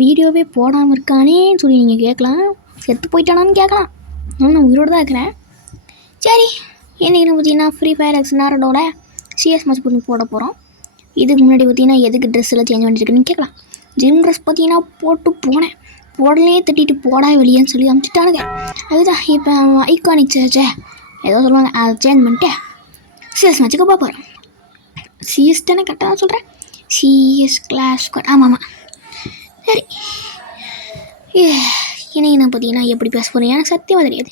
வீடியோவே போடாமல் இருக்கானேன்னு சொல்லி நீங்கள் கேட்கலாம். செத்து போயிட்டானான்னு கேட்கலாம். நான் உயிரோடு தான் இருக்கிறேன். சரி, இன்றைக்கி பார்த்தீங்கன்னா ஃப்ரீ ஃபயர் எக்ஸ் நாரோட சிஎஸ் மேட்ச் பண்ணி போட போகிறோம். இதுக்கு முன்னாடி பார்த்தீங்கன்னா எதுக்கு ட்ரெஸ் எல்லாம் சேஞ்ச் பண்ணிட்டுருக்குன்னு கேட்கலாம். ஜிம் ட்ரெஸ் பார்த்தீங்கன்னா போட்டு போனேன், போடலே தட்டிட்டு போடா வெளியேன்னு சொல்லி அனுப்பிச்சிட்டானுங்க. அதுதான் இப்போ ஐகானிக் சேச்சே ஏதோ சொல்லுவாங்க, அதை சேஞ்ச் பண்ணிட்டு சிஎஸ் மேட்சுக்கு பார்ப்போம். சிஎஸ் தானே கரெக்டாக தான் சொல்கிறேன், சிஎஸ் கிளாஸ் ஸ்குவாட். ஆமாம். சரி, இன்னைக்கு நான் பார்த்தீங்கன்னா எப்படி பேச போகிறேன் எனக்கு சத்தியமாக தெரியாது.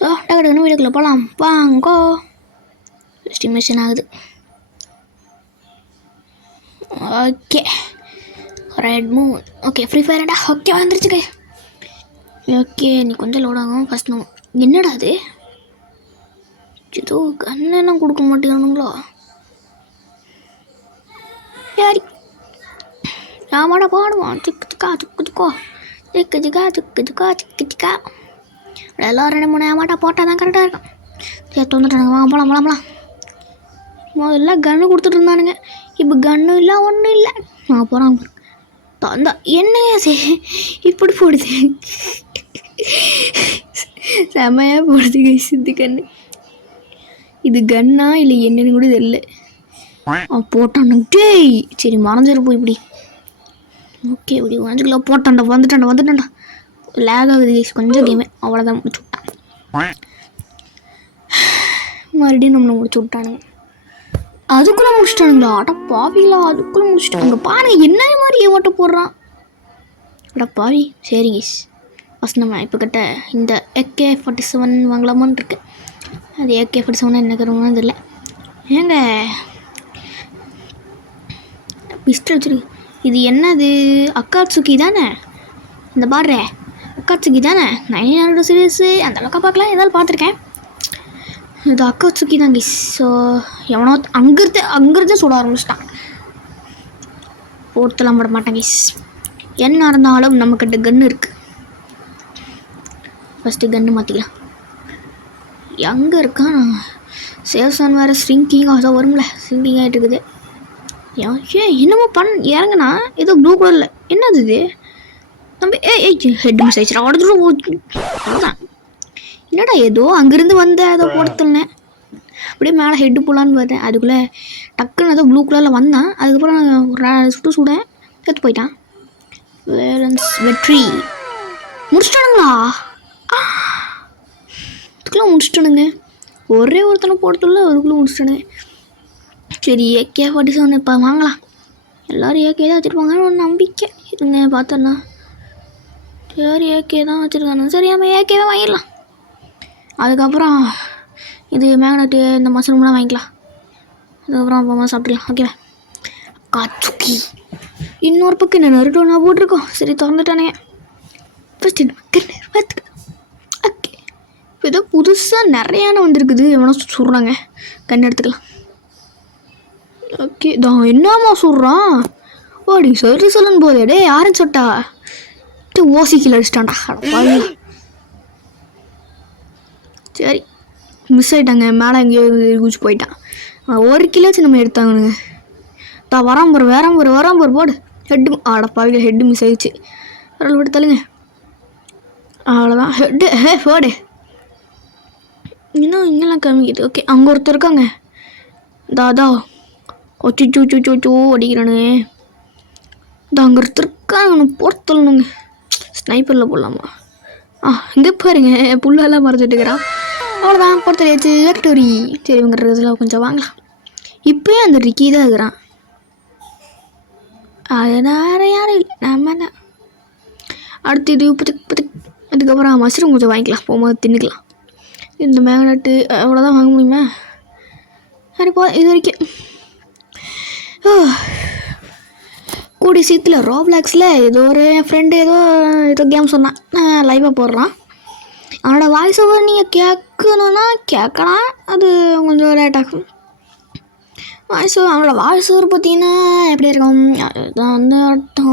ஸோ டக்குன்னு வீடியோக்குள்ளே போகலாம் வாங்கோ. எஸ்டிமேஷன் ஆகுது. Okay, red moon. Okay, free ஃபயர்டா. ஓகே, வந்துருச்சுக்க. ஓகே, நீ கொஞ்சம் லோட் ஆகும். ஃபஸ்ட் நம்ம என்னடா அது ஏதோ கண்ணெல்லாம் கொடுக்க மாட்டேங்கிறானுங்களோ. சரி, ஆமாடா பாடுவான். சிக்கு சிக்கா சுக்கு சுக்கோ சிக்கு சிக்கா சுக்கு சுக்கா சிக்கு சிக்கா. எல்லோரும் 2-3 ஆமாட்டா போட்டால் தான் கரெக்டாக இருக்கும். சேர்த்து வந்துட்டானுங்க. வாங்க போகலாம் போகலாம். முதல்ல கன்று கொடுத்துட்டு இருந்தானுங்க, இப்போ கன்னும் இல்லை ஒன்றும் இல்லை. நான் போகிறாங்க தந்தா என்னையா இப்படி போடுது, செமையாக போடுது சித்து கண்ணு. இது கன்னா இல்லை என்னன்னு கூட தெரியல. போட்டான் டேய். சரி, மறைஞ்சிரு போய் இப்படி. ஓகே, இப்படி மறைஞ்சிக்கல. போட்டான்டா, வந்துட்டான்டா. லேக் ஆகுது கொஞ்சம் கேமே. அவ்வளோதான், முடிச்சு விட்டான். மறுபடியும் நம்மளை முடிச்சு விட்டானுங்க. அதுக்குள்ளே முடிச்சிட்டானுங்களா? அட பாவிங்களா, அதுக்குள்ளே முடிச்சிட்டாங்க. பாருங்க என்ன மாதிரி ஓட்ட போடுறான். அட பாவி. சரி கைஸ், ஃபஸ்ட் நம்ம இப்போ கிட்ட இந்த AK-47 வாங்கலாமான்னு இருக்கு. அது AK-47 என்ன கருவணும் தெரியல. ஏங்க பிஸ்டல் வச்சுருக்கு. இது என்னது? அக்காட்சுகி தானே? இந்த பாரு அக்காட்சுகி தானே? 900 சீரீஸு அந்த அளவுக்கு பார்க்கலாம், ஏதாவது பார்த்துருக்கேன். இது அக்காட்சுகி தான் கைஸ். ஸோ எவனோ அங்கிருந்தே சுட ஆரம்பிச்சிட்டான். போர்த்தெல்லாம் போட மாட்டேன் கைஸ். என்ன இருந்தாலும் நம்மக்கிட்ட கன்று இருக்குது. ஃபஸ்ட்டு கன்று மாற்றிக்கலாம். எங்கே இருக்கான்? சேல்ஸான் வேறு ஸ்ரிங்கிங் அதான் வரும்ல, ஸ்ரிங்கிங் ஆகிட்டு இருக்குது. என்னமோ இறங்குனா ஏதோ ப்ளூ கலரில். என்னது இது? நம்ம ஹெட் மிஸ் ஆயிடுச்சு. அவ்வளோதான். என்னடா ஏதோ அங்கேருந்து வந்த ஏதோ போடுத்தல்னேன். அப்படியே மேலே ஹெட்டு போகலான்னு பார்த்தேன். அதுக்குள்ளே டக்குன்னு ஏதோ ப்ளூ கலரில் வந்தான். அதுக்கப்புறம் சுடேன், செத்து போயிட்டான். வேலன்ஸ் வெற்றி முடிச்சிட்டானுங்களா? அதுக்குள்ளே முடிச்சிட்டானுங்க. ஒரே ஒருத்தனை போடுறதுல அதுக்குள்ளே முடிச்சிட்டானுங்க. சரி, AK-47 இப்போ வாங்கலாம். எல்லோரும் AK தான் வச்சுருப்பாங்கன்னு ஒரு நம்பிக்கை இருங்க, பார்த்தோன்னா. சரி, AK தான் வச்சுருக்காங்க. சரி, நம்ம AKவே வாங்கிடலாம். அதுக்கப்புறம் இது மேக்னெட்டு இந்த மஷ்ரூம்லாம் வாங்கிக்கலாம். அதுக்கப்புறம் அப்பா சாப்பிட்லாம். ஓகேவா? காச்சுக்கி இன்னொரு பக்கம் என்ன நருட்டோனா போட்டிருக்கோம். சரி, திறந்துட்டானுங்க. ஃபஸ்ட்டு பார்த்துக்க. ஓகே, இப்போ ஏதோ புதுசாக நிறையான வந்துருக்குது. எவனோ சொல்கிறாங்க, கண் எடுத்துக்கலாம். ஓகே தான், என்னம்மா சொல்கிறான்? ஓடி சொல்லுன்னு போதே. டே யாரும் சொட்டா ஓசி கீழே அடிச்சிட்டான்டா. சரி, மிஸ் ஆகிட்டாங்க. மேலே எங்கேயோ குச்சி போயிட்டான். 1 கிலோ நம்ம எடுத்தாங்கனுங்க. தான் வரான் போர் போடு. ஹெட்டு ஆடப்பாவில ஹெட்டு மிஸ் ஆகிடுச்சு. வரல விட்டு தள்ளுங்க. அவ்வளோதான். ஹெட்டு போடு. இன்னும் இங்கெல்லாம் கம்மிக்குது. ஓகே, அங்கே ஒருத்தர் இருக்காங்க. தாதா ஒச்சோ அடிக்கிறானு. அங்கே ஒருத்தர் இருக்காங்க. போர்த்தலணுங்க. ஸ்னைப்பரில் போடலாமா? இங்கே பாருங்க, புல்லெல்லாம் மறைச்சிட்டுக்கிறான். அவ்வளோதான், பொறுத்தலையாச்சு. விக்டோரி. சரி, இவங்க ட்ரெஸ்ஸில் கொஞ்சம் வாங்கலாம். இப்போயே அந்த ரிக்கி தான் இருக்கிறான். அது வேறு யாரும் இல்லை, நம்ம தான். அடுத்து இது அதுக்கப்புறம் மஷ்ரூம் கொஞ்சம் வாங்கிக்கலாம். போகும்போது தின்னுக்கலாம். இந்த மேக்னெட்டு அவ்வளோதான் வாங்க முடியுமா? சரி, இது வரைக்கும் கூடிய சீக்கிரத்தில் ரோப்ளாக்ஸில் ஏதோ ஒரு என் ஃப்ரெண்டு ஏதோ கேம் சொன்னான், லைவாக போடுறான். அவனோட வாய்ஸ் ஓவர் நீங்கள் கேட்கணுன்னா கேட்கலாம், அது கொஞ்சம் லேட் ஆகும். வாய்ஸ் ஓவர் அவனோட வாய்ஸ் ஓவர் பார்த்தீங்கன்னா எப்படி இருக்கும், அதான் வந்து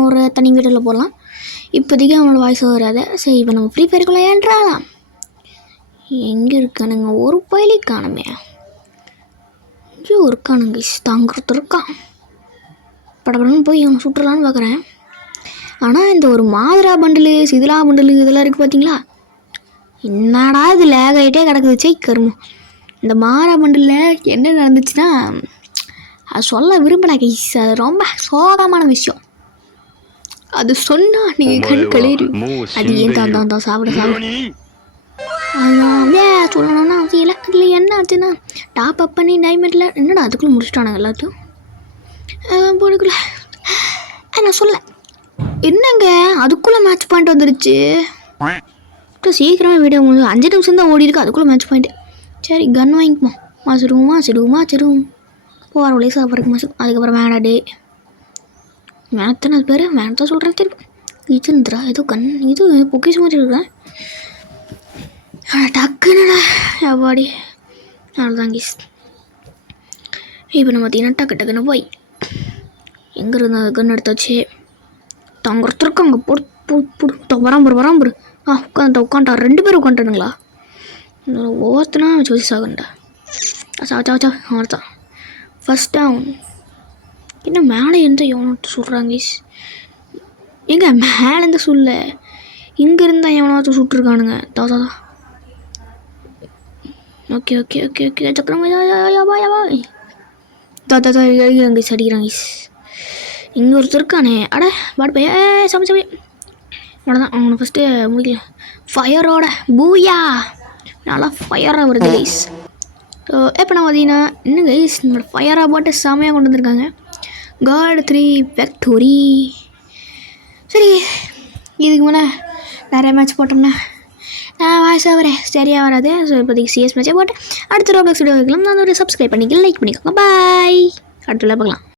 ஒரு தனி வீடியோவில் போடலாம். இப்போதைக்கு அவனோட வாய்ஸ் ஓவர் அதை. சரி, இப்போ நம்ம ஃப்ரீ ஃபயருக்குள்ளே ஏன்றாலாம். எங்கே இருக்கானுங்க? ஒரு பயிலி காணுமே. இருக்கானுங்க, தாங்கிறது இருக்கான். படப்படன்னு போய் அவன் சுட்டுலான்னு பார்க்குறேன். ஆனால் இந்த ஒரு மாதிரா பண்டிலு சிதிலா பண்டிலு இதெல்லாம் இருக்குது பார்த்தீங்களா, என்னடா இது லேக் ஆகிட்டே கிடக்குது. சை கருமம். இந்த மாரா பண்டிலில் என்ன நடந்துச்சுன்னா, அது சொல்ல விரும்பல கைஸ். அது ரொம்ப சோகமான விஷயம். அது சொன்னால் நீங்கள் கண் கழிவு. அது ஏன் தான் சாப்பிட அதுதான் அப்படியே சொல்லணும்னா அவசியம் இல்லை. அதில் என்ன ஆச்சுன்னா, டாப் அப் பண்ணி டைமண்டில் என்னடா அதுக்குள்ளே முடிச்சிட்டானுங்க எல்லாத்தையும். போடுக்குள்ள நான் சொல்ல என்னங்க அதுக்குள்ளே மேட்ச் பாயிண்ட் வந்துடுச்சு. சீக்கிரமாக வீடியோ முடிஞ்சு 5 நிமிஷம் தான் ஓடி இருக்கு, அதுக்குள்ளே மேட்ச் பாயிண்ட்டு. சரி கன் வாங்கிப்போம். மாசிடுவோம் போகிற வழியே சாப்பிட்றதுக்கு மாசம். அதுக்கப்புறம் மேடாடே மேனத்தானே அது பேர் மேனத்தான் சொல்கிறேன். திருப்பி இதுன்றா ஏதோ கண் இது பொக்கிஷ் மாதிரி இருக்கேன் டக்குன்னு எவ்வாடி அவ்வளோதான் கீஸ். இப்போ நம்ம பார்த்தீங்கன்னா டக்குன்னு போய் எங்கே இருந்தால் அது கண் எடுத்தாச்சு. தங்குறதுக்கு அங்கே போடு வராம்பரு உட்காண்டா 2 பேர் உட்காந்துட்டுங்களா. ஒவ்வொருத்தனா வச்சு சாகண்டா சாச்சா அவ்வளோதான் ஃபஸ்ட் டவுன். என்ன மேலே எந்த எவனோ சுடுறாங்க எங்க மேலேருந்து சொல்ல இங்கே இருந்தால் எவனாச்சும் சுட்டுருக்கானுங்க தாதா. ஓகே சக்கரம் அங்கே அடிக்கிறாங்க. இங்கே ஒருத்தர் இருக்கானே அட பாடு பைய சமைச்ச அவ்வளோதான் அவனை ஃபஸ்ட்டு முடிக்கல. ஃபயரோட பூயா நல்லா ஃபயராக வருது கைஸ். ஸோ இப்போ நான் பார்த்தீங்கன்னா இன்னும் கைஸ் நம்மளோட ஃபயராக போட்டு செமையாக கொண்டு வந்திருக்காங்க. காட் 3 ஃபேக்டரி. சரி இதுக்கு மேலே நிறைய மேட்ச் போட்டோம்னா நான் வாய்ஸாக வரேன் சரியாக வராது. ஸோ இப்போதைக்கு சிஎஸ் மேட்சே போட்டு அடுத்த ரோப்ளாக்ஸ் வீடியோ வைக்கலாம். நான் ஒரு சப்ஸ்கிரைப் பண்ணிக்கலாம், லைக் பண்ணிக்கோங்க. பாய். அடுத்த பார்க்கலாம்.